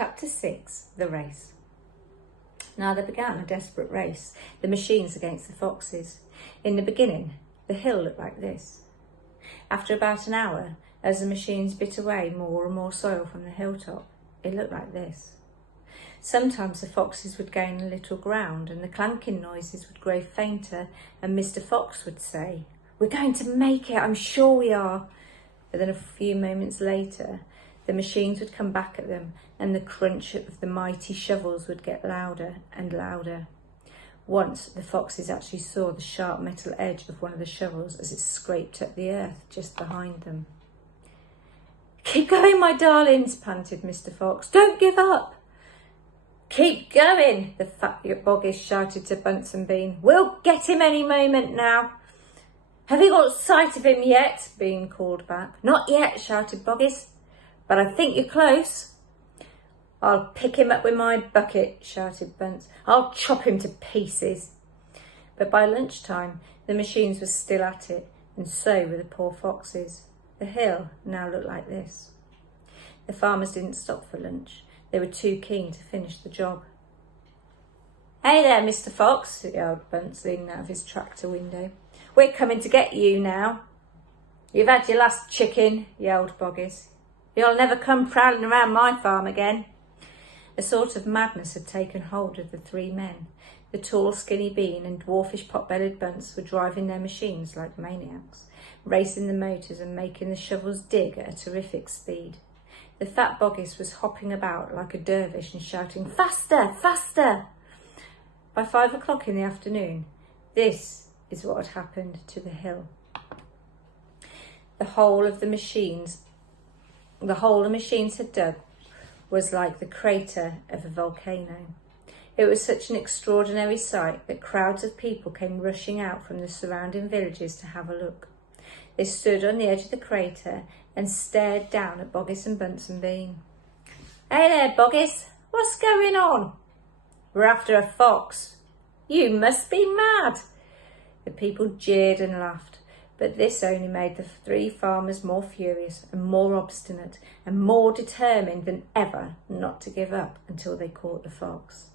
Chapter 6, The Race. Now there began a desperate race, the machines against the foxes. In the beginning, the hill looked like this. After about an hour, as the machines bit away more and more soil from the hilltop, it looked like this. Sometimes the foxes would gain a little ground and the clanking noises would grow fainter, and Mr. Fox would say, "We're going to make it, I'm sure we are." But then a few moments later, the machines would come back at them and the crunch of the mighty shovels would get louder and louder. Once the foxes actually saw the sharp metal edge of one of the shovels as it scraped up the earth just behind them. "Keep going, my darlings," panted Mr. Fox. "Don't give up." "Keep going," the fat boggis shouted to Bunce and Bean. "We'll get him any moment now." "Have you got sight of him yet?" Bean called back. "Not yet," shouted Boggis, "but I think you're close." "I'll pick him up with my bucket," shouted Bunce. "I'll chop him to pieces." But by lunchtime, the machines were still at it, and so were the poor foxes. The hill now looked like this. The farmers didn't stop for lunch. They were too keen to finish the job. "Hey there, Mr. Fox," yelled Bunce, leaning out of his tractor window. "We're coming to get you now." "You've had your last chicken," yelled Boggis. "You'll never come prowling around my farm again." A sort of madness had taken hold of the three men. The tall, skinny Bean and dwarfish, pot-bellied Bunce were driving their machines like maniacs, racing the motors and making the shovels dig at a terrific speed. The fat Boggis was hopping about like a dervish and shouting, "Faster, faster!" By 5 o'clock in the afternoon, this is what had happened to the hill. The hole the machines had dug was like the crater of a volcano. It was such an extraordinary sight that crowds of people came rushing out from the surrounding villages to have a look. They stood on the edge of the crater and stared down at Boggis and Bunce and Bean. "Hey there, Boggis, what's going on?" "We're after a fox." "You must be mad." The people jeered and laughed, but this only made the three farmers more furious and more obstinate and more determined than ever not to give up until they caught the fox.